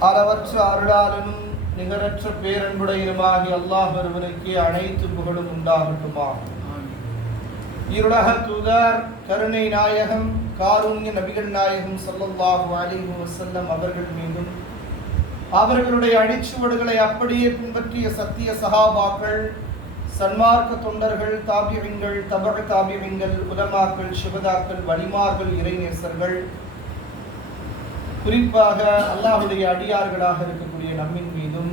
அளவற்ற அருளாளனும் நிகரற்ற பேரன்புடையருமாகி அல்லாஹ் ஒருவனுக்கு அனைத்து புகழும் உண்டாகட்டுமா? இருளக தூதர் கருணை நாயகம் காருண்ய நபிகள் நாயகம் ஸல்லல்லாஹு அலிஹு வசல்லம் அவர்கள் மீதும் அவர்களுடைய அடிச்சுவடுகளை அப்படியே பின்பற்றிய சத்திய சகாபாக்கள் சன்மார்க்க தொண்டர்கள் தாபியங்கள் தபக தாபியங்கள் உலமாக்கள் சிவதாக்கள் வலிமார்கள் இறைநேசர்கள் குறிப்பாக அல்லாஹுடைய அடியார்களாக இருக்கக்கூடிய நம்மின் மீதும்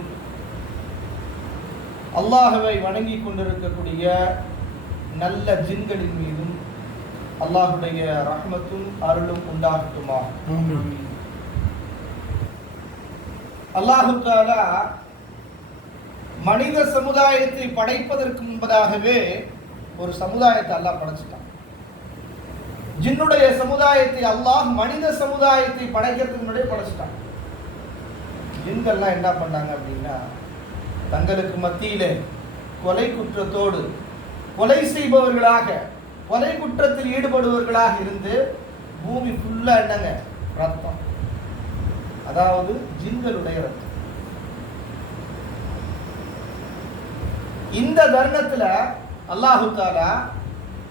அல்லாஹுவை வணங்கி கொண்டிருக்கக்கூடிய நல்ல ஜின்களின் மீதும் அல்லாஹுடைய ரஹ்மத்தும் அருளும் உண்டாகட்டுமா? அல்லாஹு தாலா மனித சமுதாயத்தை படைப்பதற்கு முன்பதாகவே ஒரு சமுதாயத்தை அல்லாஹ் படைச்சிட்டான். ஜின்னுடைய சமுதாயத்தை அல்லாஹ் மனித சமுதாயத்தை படைக்கிறதுக்கு முன்னாடியே படைச்சிட்டான் ஜின்கள்லாம் என்ன பண்ணாங்க அப்படின்னா தங்களுக்கு மத்தியிலே கொலை குற்றத்தோடு கொலை செய்பவர்களாக கொலை குற்றத்தில் ஈடுபடுபவர்களாக இருந்து பூமி ஃபுல்லாக என்னங்க? ரத்தம். அதாவது ஜின்களுடைய ரத்தம். இந்த தருணத்தில் அல்லாஹு தாலா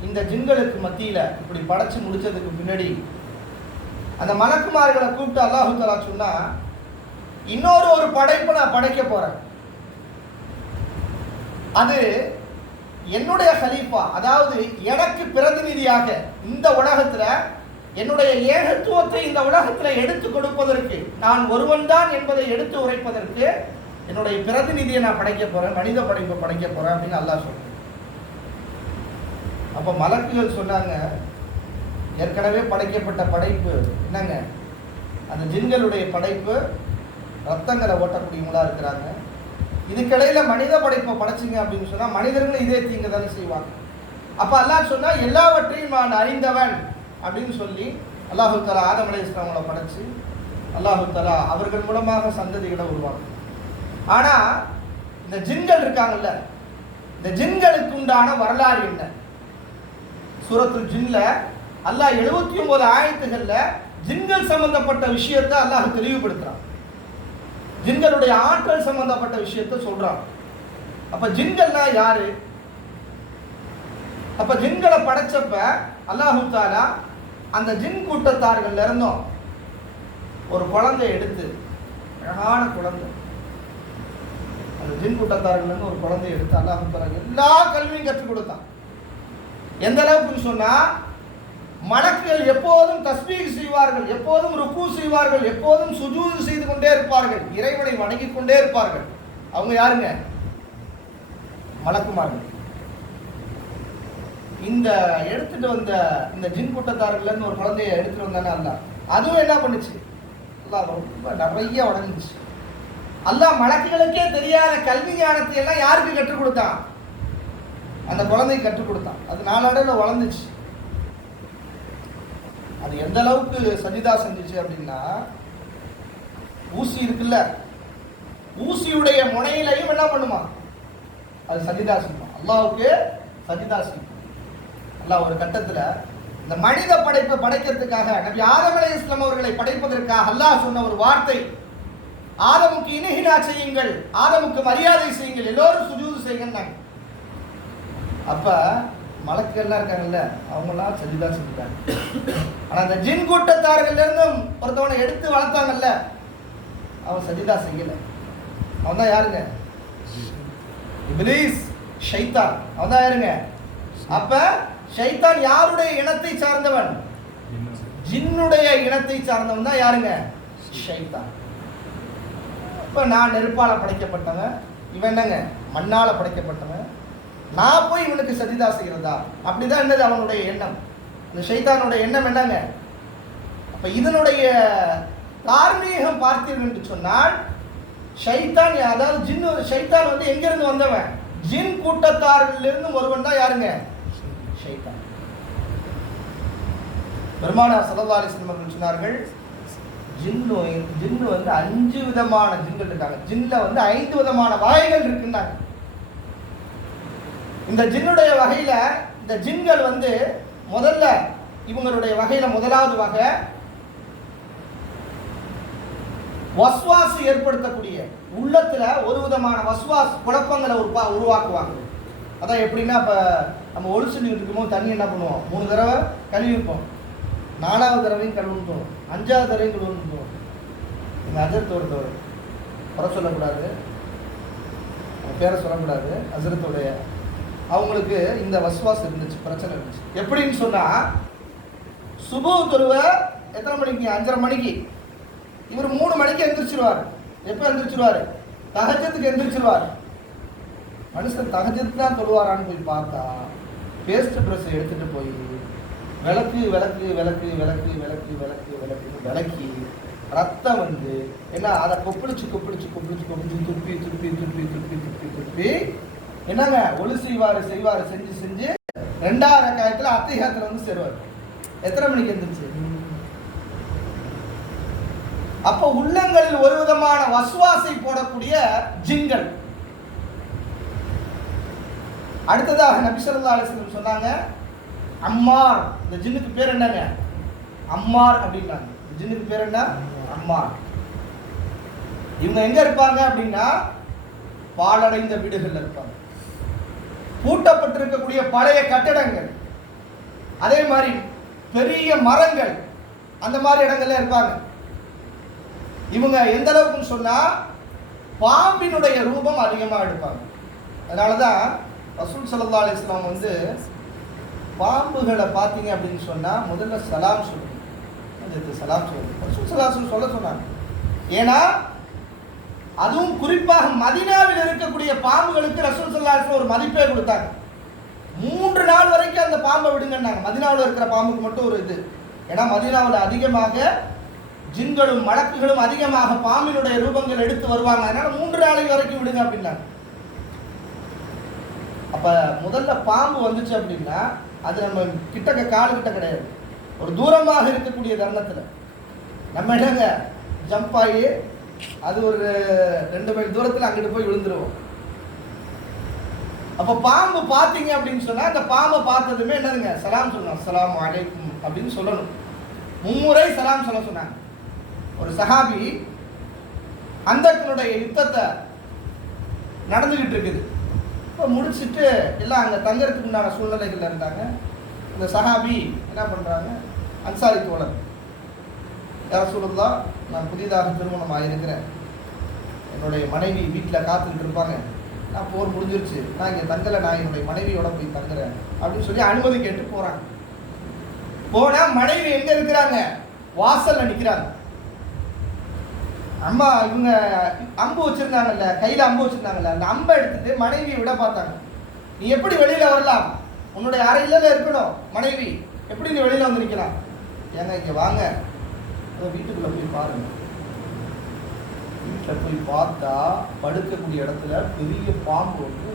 இந்த ஜிங்களுக்கு மத்தியில் இப்படி படைச்சு முடித்ததுக்கு பின்னாடி அந்த மலக்குமார்களை கூப்பிட்டு அல்லாஹு தலா சொன்னால் இன்னொரு ஒரு படைப்பை நான் படைக்க போகிறேன் அது என்னுடைய ஹலீஃபா அதாவது எனக்கு பிரதிநிதியாக இந்த உலகத்தில் என்னுடைய ஏகத்துவத்தை இந்த உலகத்தில் எடுத்து கொடுப்பதற்கு நான் ஒருவன் தான் என்பதை எடுத்து உரைப்பதற்கு என்னுடைய பிரதிநிதியை நான் படைக்க போகிறேன் மனித படைப்பை படைக்க போறேன் அப்படின்னு அல்லாஹ் சொல்கிறேன் அப்போ மலக்குகள் சொன்னாங்க ஏற்கனவே படைக்கப்பட்ட படைப்பு என்னங்க? அந்த ஜின்களுடைய படைப்பு ரத்தங்களை ஓட்டக்கூடியவங்களா இருக்கிறாங்க. இதுக்கிடையில் மனித படைப்பை படைச்சிங்க அப்படின்னு சொன்னால் மனிதர்களும் இதே தீங்கு தானே செய்வாங்க. அப்போ அல்லாஹ் சொன்னால் எல்லாவற்றையும் நான் அறிந்தவன் அப்படின்னு சொல்லி அல்லாஹு தலா ஆதம் அலை இஸ்லாமலை படைச்சு அல்லாஹு தலா அவர்கள் மூலமாக சந்ததிகளை உருவாங்க ஆனால் இந்த ஜின்கள் இருக்காங்கல்ல இந்த ஜின்களுக்கு உண்டான வரலாறு என்ன? சூரத்துல் ஜின்ல அல்லாஹ் எழுபத்தி ஒன்பது ஆயத்துகள்ல ஜின்கள் சம்பந்தப்பட்ட விஷயத்தை அல்லாஹ் தெளிவுபடுத்துறான். ஜின்களுடைய ஆற்றல் சம்பந்தப்பட்ட விஷயத்தை சொல்றான். அப்ப ஜின்கள்னா யாரு? அப்ப ஜின்களை படைச்சப்ப அல்லாஹு தாலா அந்த ஜின் கூட்டத்தார்கள்ல இருந்தும். ஒரு குழந்தை எடுத்து அழகான குழந்தை. அந்த ஜின் கூட்டத்தார்கள் இருந்து ஒரு குழந்தைய எடுத்து அல்லாஹு தாலா எல்லா கல்வியும் கற்றுக் கொடுத்தான். எந்த அளவுக்கு சொன்னால் மலக்குகள் எப்போதும் தஸ்பீக் செய்வார்கள் எப்போதும் ருக்கு செய்வார்கள் எப்போதும் சுஜூது செய்து கொண்டே இருப்பார்கள் இறைவனை வணங்கிக் கொண்டே இருப்பார்கள். அவங்க யாருங்க? மலக்குமார்கள். இந்த எடுத்துட்டு வந்த இந்த ஜின் கூட்டத்தார்கள்னு ஒரு குழந்தைய எடுத்துட்டு வந்தானே அல்லா. அதுவும் என்ன பண்ணுச்சு? ரொம்ப நிறைய வணங்குச்சு அல்லா மலக்குகளுக்கே தெரியாத கல்வி ஞானத்தை எல்லாம் யாருக்கு கற்றுக் கொடுத்தான்? அந்த குழந்தை கற்றுக் கொடுத்தான். அது நாளடைவில் வளர்ந்துச்சு. அது எந்த அளவுக்கு சஜிதா செஞ்சுச்சு அப்படின்னா ஊசி இருக்குல்ல ஊசியுடைய முனையிலையும் என்ன பண்ணுமா? அது சஜிதா செய்யுமா. அல்லாவுக்கு சஜிதா செய்யும். அல்லாஹ் ஒரு கட்டத்துல இந்த மனித படைப்பை படைக்கிறதுக்காக நபி ஆதம் அலை இஸ்லாம் அவர்களை படைப்பதற்காக அல்லாஹ் சொன்ன ஒரு வார்த்தை ஆதமுக்கு இனிகினா செய்யுங்கள் ஆதமுக்கு மரியாதை செய்யுங்கள் எல்லோரும் சுஜூது செய்யுங்கன்னாங்க. அப்போ மலக்குகள்லாம் இருக்காங்கல்ல அவங்களாம் சஜிதா செஞ்சுட்டாங்க ஆனால் அந்த ஜின் கூட்டத்தார்கள்லேருந்து ஒருத்தவனை எடுத்து வளர்த்தாங்கல்ல அவன் சஜிதா செய்யல. அவன் தான் யாருங்க? இப்லீஸ் ஷைத்தான். அவன் தான் யாருங்க? அப்ப ஷைத்தான் யாருடைய இனத்தை சார்ந்தவன்? ஜின்னுடைய இனத்தை சார்ந்தவன் தான் யாருங்க? ஷைத்தான். இப்ப நான் நெருப்பால படைக்கப்பட்டவன் இவன் என்னங்க? மண்ணால படைக்கப்பட்டவன். நான் போய் இவனுக்கு சதிதா செய்கிறதா அப்படிதான் என்னது அவனுடைய எண்ணம்? இந்த ஷைத்தானுடைய எண்ணம் என்னங்க? அப்ப இதனுடைய தார்மீகம் பார்த்தீர்கள் என்று சொன்னால் ஷைத்தான் அதாவது ஜின்னு ஷைத்தான் வந்து எங்கிருந்து வந்தவன்? ஜின் கூட்டத்தாரிலிருந்து ஒருவன் தான் யாருங்க? ஷைத்தான். பெருமானார் சல்லா அலிஸ்லம் அவர்கள் சொன்னார்கள் ஜின்னு ஜின்னு வந்து அஞ்சு விதமான ஜின்கள் இருக்காங்க. ஜின்ல வந்து ஐந்து விதமான வாய்கள் இருக்குன்னாங்க. இந்த ஜின்னுடைய வகையில் இந்த ஜின்கள் வந்து முதல்ல இவங்களுடைய வகையில் முதலாவது வகை வஸ்வாசு ஏற்படுத்தக்கூடிய உள்ளத்தில் ஒரு விதமான வஸ்வாஸ் குழப்பங்களை உருவா உருவாக்குவாங்க. அதான் எப்படின்னா இப்போ நம்ம ஒளிச்சுட்டு இருக்கும்போது தண்ணி என்ன பண்ணுவோம்? மூணு தடவை கழுவிப்போம் நாலாவது தடவையும் கழுவுன்னு தோணும். அஞ்சாவது தடவையும் கழுவுன்னு தோணும். எங்கள் அஜரத்தோட குறை சொல்லக்கூடாது. பேரை சொல்லக்கூடாது. அஜரத்தோடைய அவங்களுக்கு இந்த வஸ்வாஸ் இருந்துச்சு பிரச்சனை இருந்துச்சு. எப்படின்னு சொன்னா சுபு துருவ எத்தனை மணிக்கு? அஞ்சரை மணிக்கு. இவர் மூணு மணிக்கு எந்திரிச்சிருவார். எப்போ எந்திரிச்சிருவாரு? தகஜத்துக்கு எந்திரிச்சிருவார். மனுஷன் தகஜத்துக்கு தான் தொழுவாரான்னு போய் பார்த்தா பேஸ்ட் ப்ரெஸ் எடுத்துட்டு போய் விளக்கு விளக்கு விளக்கு விளக்கு விளக்கு விளக்கு விளக்கு விளக்கி ரத்தம் வந்து என்ன அதை கொப்பளிச்சு கொப்பளிச்சு கொப்பளிச்சு கொப்பளிச்சு துப்பி துப்பி துப்பி துப்பி துப்பி துப்பி என்னங்க? ஒளி செய்வாரு செய்வாரு செஞ்சு செஞ்சு ரெண்டாயிரம் காயத்துல அத்தியாயத்துல வந்து சேருவார். எத்தனை மணிக்கு எந்திரிச்சு? அப்போ உள்ளங்களில் ஒரு விதமான வசுவாசை போடக்கூடிய ஜின்கள். அடுத்ததாக நபி அலிஸ்லம் சொன்னாங்க அம்மார். இந்த ஜின்னுக்கு பேர் என்னங்க? அம்மார் அப்படின்னாங்க. இந்த ஜின்னுக்கு பேர் என்ன? அம்மார். இவங்க எங்க இருப்பாங்க அப்படின்னா பாலடைந்த வீடுகளில் இருப்பாங்க. பூட்டப்பட்டிருக்கக்கூடிய பழைய கட்டடங்கள். அதே மாதிரி பெரிய மரங்கள் அந்த மாதிரி இடங்கள்ல இருப்பாங்க. இவங்க எந்த அளவுக்குன்னு சொன்னா பாம்பினுடைய ரூபம் அதிகமாக எடுப்பாங்க. அதனாலதான் ரசூல் சல்லா அலிஸ்லாம் வந்து பாம்புகளை பார்த்தீங்க அப்படின்னு சொன்னா முதல்ல சலாம் சொல்லுங்க. சலாம் சொல்லுங்க. ரசூல் சலாசன் சொல்ல சொன்னாங்க. ஏன்னா அதுவும் குறிப்பாக மதினாவில் இருக்கக்கூடிய பாம்புகளுக்கு ரசூல் ஸல்லல்லாஹு ஒரு மதிப்பே கொடுத்தாங்க. மூன்று நாள் வரைக்கும் அந்த பாம்பை விடுங்கன்னாங்க. மதினாவில் இருக்கிற பாம்புக்கு மட்டும் ஒரு இது. ஏன்னா மதினாவில் அதிகமாக ஜின்களும் மலக்குகளும் அதிகமாக பாம்பினுடைய ரூபங்கள் எடுத்து வருவாங்க. அதனால மூன்று நாளை வரைக்கும் விடுங்க அப்படின்னாங்க. அப்ப முதல்ல பாம்பு வந்துச்சு அப்படின்னா அது நம்ம கிட்டக்க காலு கிட்ட கிடையாது. ஒரு தூரமாக இருக்கக்கூடிய தருணத்தில் நம்ம என்னங்க ஜம்ப் ஆகி அது ஒரு ரெண்டு மைல் தூரத்தில் அங்கிட்டு போய் விழுந்துருவோம். அப்போ பாம்பு பார்த்தீங்க அப்படின்னு சொன்னால் அந்த பாம்பை பார்த்ததுமே என்னதுங்க? சலாம் சொல்லணும் சலாம் அழைக்கும் அப்படின்னு சொல்லணும். மும்முறை சலாம் சொல்ல சொன்னாங்க. ஒரு சஹாபி அந்தக்கனுடைய யுத்தத்தை நடந்துக்கிட்டு இருக்குது. இப்போ முடிச்சிட்டு எல்லாம் அங்கே தங்கறதுக்கு உண்டான சூழ்நிலைகளில் இருந்தாங்க. இந்த சஹாபி என்ன பண்ணுறாங்க அன்சாரி தோழர். யார் சொல்லுதா நான் புதிதாக திருமணம் ஆகியிருக்கிறேன் என்னுடைய மனைவி வீட்டில் காத்துக்கிட்டு இருப்பாங்க நான் போர் முடிஞ்சிருச்சு. நான் இங்கே தங்கலை நான் என்னுடைய மனைவியோட போய் தங்குறேன். அப்படின்னு சொல்லி அனுமதி கேட்டு போகிறாங்க போனால் மனைவி எங்கே இருக்கிறாங்க? வாசல்ல நிற்கிறாங்க அம்மா இவங்க அம்பு வச்சிருந்தாங்கல்ல கையில அம்பு வச்சுருந்தாங்கல்ல அந்த அம்பை எடுத்துட்டு மனைவியை விட பார்த்தாங்க. நீ எப்படி வெளியில வரலாம்? உன்னுடைய அறையில் இருக்கணும் மனைவி. எப்படி நீ வெளியில் வந்து நிக்கலாம்? ஏங்க இங்கே வாங்க. வீட்டுக்குள்ளே போய் பாருங்க. வீட்டில் போய் பார்த்தா படுக்கக்கூடிய இடத்துல பெரிய பாம்பு வந்து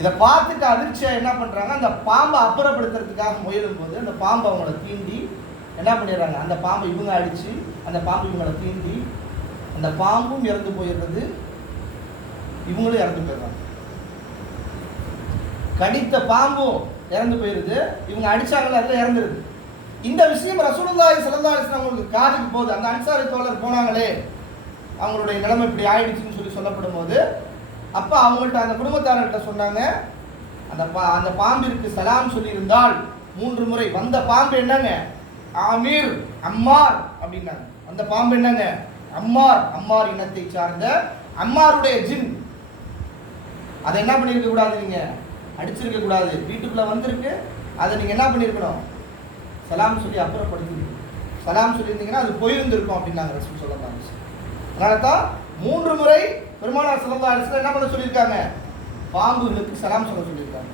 இதை பார்த்துட்டு அதிர்ச்சியா என்ன பண்ணுறாங்க அந்த பாம்பை அப்புறப்படுத்துறதுக்காக முயலும் போது அந்த பாம்பை அவங்கள தீண்டி என்ன பண்ணிடுறாங்க? அந்த பாம்பை இவங்க அடித்து அந்த பாம்பு இவங்களை தீண்டி அந்த பாம்பும் இறந்து போயிடுறது இவங்களும் இறந்து போயிடுறாங்க. கடித்த பாம்பும் இறந்து போயிடுது இவங்க அடித்தாங்களே அதில் இறந்துருது. இந்த விஷயம் ரசூலுல்லாஹி ஸல்லல்லாஹு அலைஹி அவங்களுக்கு காதுக்கு போகுது. அந்த அன்சாரி தோழர் போனாங்களே அவங்களுடைய நிலைமை இப்படி ஆயிடுச்சுன்னு சொல்லி சொல்லப்படும் போது அப்போ அவங்கள்ட்ட அந்த குடும்பத்தாரர்கிட்ட சொன்னாங்க அந்த பா அந்த பாம்பிற்கு சலாம் சொல்லியிருந்தால் மூன்று முறை. வந்த பாம்பு என்னங்க? ஆமீர் அம்மார் அப்படின்னாங்க. அந்த பாம்பு என்னங்க? அம்மார். அம்மார் இனத்தை சார்ந்த அம்மாருடைய ஜின். அதை என்ன பண்ணியிருக்க கூடாது நீங்கள் அடிச்சிருக்க கூடாது வீட்டுக்குள்ளே வந்திருக்கு. அதை நீங்கள் என்ன பண்ணியிருக்கணும்? சலாம் சொல்லி அப்புறப்படுத்தி சலாம் சொல்லியிருந்தீங்கன்னா அது போயிருந்திருக்கும் அப்படின்னாங்க ரசூல் சொல்லலாம் அதனால தான் மூன்று முறை பெருமானார் சிறந்த அரசு என்ன பண்ண சொல்லியிருக்காங்க? பாம்புகளுக்கு சலாம் சொல்ல சொல்லியிருக்காங்க.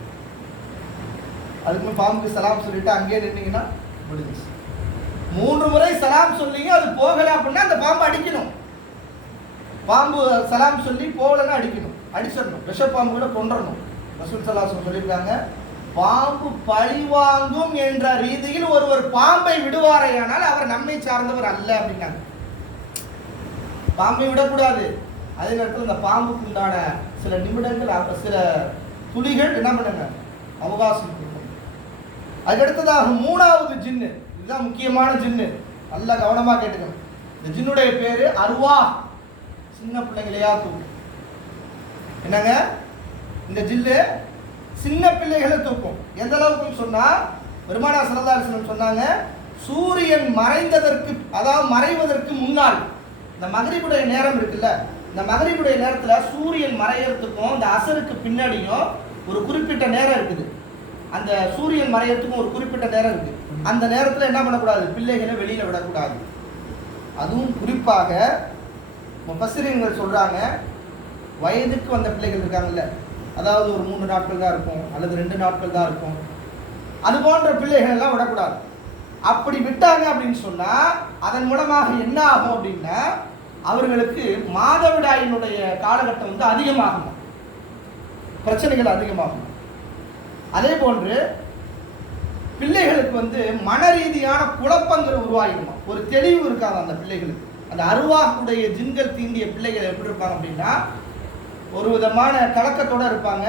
அதுக்குமே பாம்புக்கு சலாம் சொல்லிட்டு அங்கேயே நின்னீங்கன்னா முடிஞ்சு மூன்று முறை சலாம் சொல்லிங்க அது போகலை அப்படின்னா அந்த பாம்பு அடிக்கணும். பாம்பு சலாம் சொல்லி போகலைன்னா அடிக்கணும். அடிச்சிடணும். விஷ பாம்பு கூட கொண்டுடணும் ரசூல் சலாசம் சொல்லியிருக்காங்க பாம்பு பழிவாங்கும் என்ற ரீதியில் ஒருவர் பாம்பை விடுவாரையானால் அவர் நம்மை சார்ந்தவர் அல்ல அப்படின்னாங்க. பாம்பை விடக்கூடாது. அதே நேரத்தில் அந்த பாம்புக்கு உண்டான சில நிமிடங்கள் அப்போ சில துளிகள் என்ன பண்ணுங்க? அவகாசம் கொடுக்கும். அதுக்கடுத்ததாக மூணாவது ஜின்னு. இதுதான் முக்கியமான ஜின்னு. நல்லா கவனமாக கேட்டுக்கணும். இந்த ஜின்னுடைய பேர் அருவா. சின்ன பிள்ளைங்களையா தூக்கும் என்னங்க? இந்த ஜில்லு சின்ன பிள்ளைகளை தூக்கும். எந்த அளவுக்குன்னு சொன்னால் பெருமானா சரதாரிசனம் சொன்னாங்க சூரியன் மறைந்ததற்கு அதாவது மறைவதற்கு முன்னால். இந்த மகரிபுடைய நேரம் இருக்குல்ல இந்த மகரிபுடைய நேரத்தில் சூரியன் மறையறதுக்கும் இந்த அசருக்கு பின்னாடியும் ஒரு குறிப்பிட்ட நேரம் இருக்குது. அந்த சூரியன் மறையறதுக்கும் ஒரு குறிப்பிட்ட நேரம் இருக்குது அந்த நேரத்தில் என்ன பண்ணக்கூடாது? பிள்ளைகளை வெளியில் விடக்கூடாது. அதுவும் குறிப்பாக முஃபஸ்ஸிரீன்கள் சொல்கிறாங்க வயதுக்கு வந்த பிள்ளைகள் இருக்காங்கல்ல அதாவது ஒரு மூணு நாட்கள் தான் இருக்கும் அல்லது ரெண்டு நாட்கள் தான் இருக்கும். அது போன்ற பிள்ளைகள் எல்லாம் விடக்கூடாது. அப்படி விட்டாங்க அப்படின்னு சொன்னால் அதன் மூலமாக என்ன ஆகும் அப்படின்னா அவர்களுக்கு மாதவிடாயினுடைய காலகட்டம் வந்து அதிகமாகும். பிரச்சனைகள் அதிகமாகும். அதே போன்று பிள்ளைகளுக்கு வந்து மன ரீதியான குழப்பங்கள் உருவாகிடுமா. ஒரு தெளிவு இருக்காது அந்த பிள்ளைகளுக்கு. அந்த அருவாக்குடைய ஜின்கள் தீண்டிய பிள்ளைகள் எப்படி இருப்பாங்க அப்படின்னா ஒரு விதமான கலக்கத்தோடு இருப்பாங்க.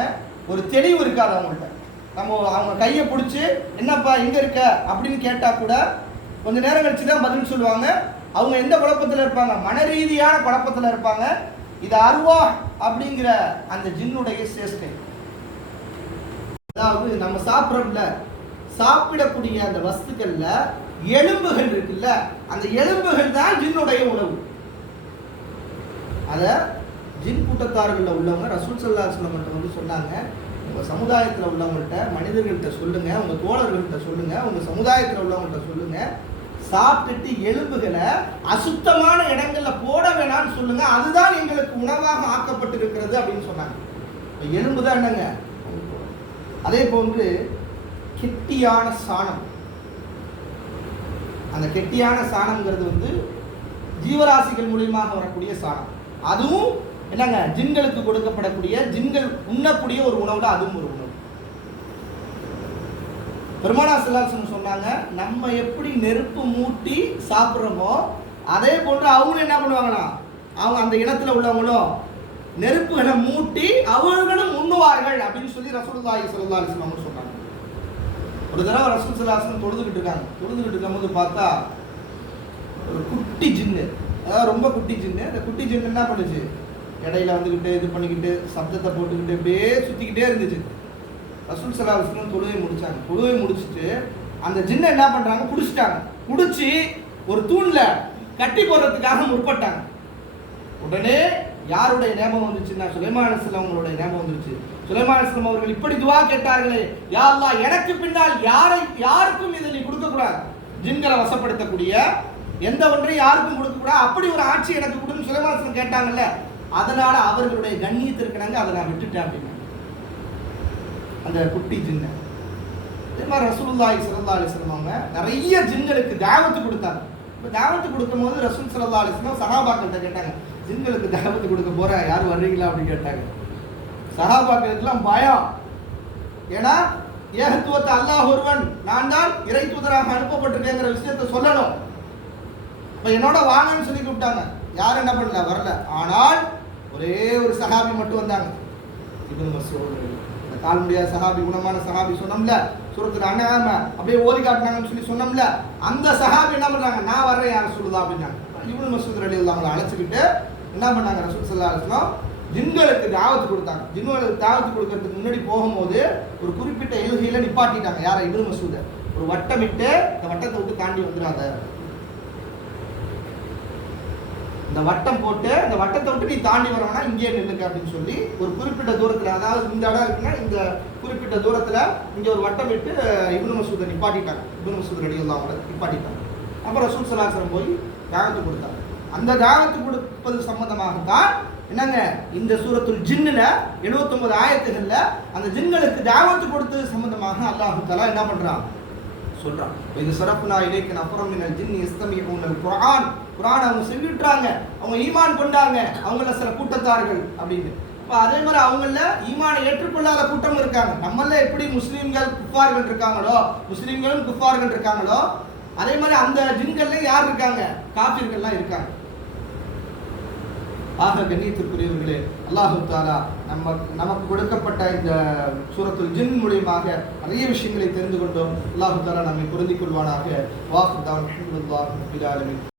ஒரு தெளிவு இருக்காது அவங்கள்ட்ட. நம்ம அவங்க கையை பிடிச்சி என்னப்பா எங்கே இருக்க? அப்படின்னு கேட்டால் கூட கொஞ்ச நேரம் கழிச்சு தான் பதில் சொல்லுவாங்க. அவங்க எந்த குழப்பத்தில் இருப்பாங்க? மன ரீதியான குழப்பத்தில் இருப்பாங்க. இது அருவா அப்படிங்கிற அந்த ஜின்னுடைய சேஷ்டை. அதாவது நம்ம சாப்பிட்றோம்ல சாப்பிடக்கூடிய அந்த வஸ்துக்களில் எலும்புகள் இருக்குல்ல அந்த எலும்புகள் தான் ஜின்னுடைய உணவு. அதை ஜின் கூட்டத்தார்களில் உள்ளவங்க ரசூல் சல்லா மட்டும் வந்து சொன்னாங்க. உங்கள் சமுதாயத்தில் உள்ளவங்கள்ட்ட மனிதர்கள்ட்ட சொல்லுங்கள் உங்கள் தோழர்கள்ட்ட சொல்லுங்கள் உங்கள் சமுதாயத்தில் உள்ளவங்கள்ட்ட சொல்லுங்கள் சாப்பிட்டுட்டு எலும்புகளை அசுத்தமான இடங்களில் போட வேணாம்னு சொல்லுங்கள் அதுதான் எங்களுக்கு உணவாக ஆக்கப்பட்டிருக்கிறது அப்படின்னு சொன்னாங்க. இப்போ எலும்பு தான் என்னங்க? அதே போன்று கெட்டியான சாணம். அந்த கெட்டியான சாணம்ங்கிறது வந்து ஜீவராசிகள் மூலியமாக வரக்கூடிய சாணம். அதுவும் என்னங்க ஜின்களுக்கு கொடுக்கப்படக்கூடிய ஜின்கள் உண்ணக்கூடிய ஒரு உணவுல அதுவும் ஒரு உணவு. பெருமானா சிலாசன் சொன்னாங்க நம்ம எப்படி நெருப்பு மூட்டி சாப்பிட்றோமோ அதே போன்று அவங்களும் என்ன பண்ணுவாங்கன்னா அவங்க அந்த இடத்துல உள்ளவங்களும் நெருப்புகளை மூட்டி அவர்களும் உண்ணுவார்கள் அப்படின்னு சொல்லி ரசூலுல்லாஹி ஸல்லல்லாஹு அலைஹி வஸல்லம் சொன்னாங்க. ஒரு தடவை ரசூல் சலாசன் தொழுதுகிட்டு இருக்காங்க. தொழுதுகிட்டு இருக்கும்போது பார்த்தா ஒரு குட்டி ஜின்னு அதாவது ரொம்ப குட்டி ஜின்னு அந்த குட்டி ஜின்னு என்ன பண்ணுச்சு? இடையில வந்துக்கிட்டு இது பண்ணிக்கிட்டு சப்தத்தை போட்டுக்கிட்டு அப்படியே சுற்றிக்கிட்டே இருந்துச்சு. ரசூல் சலாஹம் தொழுவை முடித்தாங்க தொழுவை முடிச்சுட்டு அந்த ஜின்னை என்ன பண்ணுறாங்க பிடிச்சிட்டாங்க பிடிச்சி ஒரு தூணில் கட்டி போடுறதுக்காக முற்பட்டாங்க. உடனே யாருடைய ஞாபகம் வந்துச்சுன்னா சுலைமான் இஸ்லாம் அவங்களுடைய ஞாபகம் வந்துருச்சு. சுலைமான் இஸ்லாம் அவர்கள் இப்படி துவா கேட்டார்களே யா எனக்கு பின்னால் யாரை யாருக்கும் இதை நீ கொடுக்கக்கூடாது. ஜின்களை வசப்படுத்தக்கூடிய எந்த ஒன்றையும் யாருக்கும் கொடுக்கக்கூடாது. அப்படி ஒரு ஆட்சி எனக்கு கொடுன்னு சுலைமான் இஸ்லாம் கேட்டாங்கல்ல அதனால அவர்களுடைய கண்ணியத்திற்கினாங்க அதை நான் விட்டுட்டேன் அப்படின்னு. அந்த குட்டி ஜின்ன. இதே மாதிரி ரசூல்லாய் சிறந்தா அலைஹி அவங்க நிறைய ஜின்களுக்கு தேவத்து கொடுத்தாங்க. இப்போ தாவத்து கொடுக்கும்போது ரசூல் சிறந்தா அலைஹி வஸல்லம் கேட்டாங்க ஜின்களுக்கு தேவத்து கொடுக்க போறேன் யாரும் வர்றீங்களா? அப்படின்னு கேட்டாங்க. சஹாபாக்களுக்கெல்லாம் பயம். ஏன்னா ஏகத்துவத்தை அல்லாஹ் ஒருவன் நான் தான் இறை தூதராக அனுப்பப்பட்டிருக்கேங்கிற விஷயத்தை சொல்லணும். இப்போ என்னோட வாங்கன்னு சொல்லி கூப்பிட்டாங்க. யாரும் என்ன பண்ணல? வரல. ஆனால் ஒரே ஒரு சஹாபி மட்டும் வந்தாங்க. இப்னு மஸ்ஊத் இந்த கால் முடியாத சஹாபி குணமான சஹாபி சொன்னோம்ல சூரத்துல அண்ணாம அப்படியே ஓதி காட்டினாங்கன்னு சொல்லி சொன்னோம்ல அந்த சஹாபி என்ன பண்றாங்க? நான் வர்றேன் யார் சொல்லுதா அப்படின்னாங்க. இவன் மசூத் அலி அவங்களை அழைச்சிக்கிட்டு என்ன பண்ணாங்க? ரசூல் சல்லா அலுவலாம் ஜின்களுக்கு தாவத்து கொடுத்தாங்க. ஜின்களுக்கு தாவத்து கொடுக்கறதுக்கு முன்னாடி போகும்போது ஒரு குறிப்பிட்ட எழுகையில நிப்பாட்டிட்டாங்க. யாரை? இப்னு மசூத. ஒரு வட்டமிட்டு இந்த வட்டத்தை விட்டு தாண்டி வந்துடாத இந்த வட்டம் போட்டு இந்த வட்டத்தை விட்டு நீ தாண்டி வரவனா இங்கேயே நில்லுங்க அப்படின்னு சொல்லி ஒரு குறிப்பிட்ட தூரத்தில் அதாவது இந்த இடம் இருக்குன்னா இந்த குறிப்பிட்ட தூரத்தில் இங்கே ஒரு வட்டம் விட்டு இப்னு மசூதை நிப்பாட்டிட்டாங்க. இப்னு மசூத் ரெடி அவங்கள நிப்பாட்டிட்டாங்க. அப்புறம் ரசூல் போய் தாகத்து கொடுத்தாங்க. அந்த தாகத்து கொடுப்பது சம்மந்தமாக தான் என்னங்க இந்த சூரத்துல் ஜின்னுல 79 ஆயத்துகளில் அந்த ஜின்களுக்கு தாவத்து கொடுத்தது சம்பந்தமாக அல்லாஹு தலா என்ன பண்ணுறான் சொல்கிறான் இது நான் இலைக்கு அப்புறம் மினல் ஜின் இஸ்தமியூனல் குரான் குரான் அவங்க செவிட்டுறாங்க அவங்க ஈமான் கொண்டாங்க. அவங்கள சில கூட்டத்தார்கள் அப்படின்னு. இப்போ அதே மாதிரி அவங்கள ஈமானை ஏற்றுக்கொள்ளாத கூட்டம் இருக்காங்க. நம்மள எப்படி முஸ்லீம்கள் குஃபார்கள் இருக்காங்களோ முஸ்லீம்களும் குஃபார்கள் இருக்காங்களோ அதே மாதிரி அந்த ஜின்கள்ல யார் இருக்காங்க? காபிர்கள்லாம் இருக்காங்க. ஆக கண்ணியத்திற்குரியவர்களே அல்லாஹு தாலா நம்ம நமக்கு கொடுக்கப்பட்ட இந்த சூரத்துல் ஜின் மூலியமாக நிறைய விஷயங்களை தெரிந்து கொண்டோம். அல்லாஹு தாலா நம்மை பொருந்திக் கொள்வானாக. வாக்கு தான்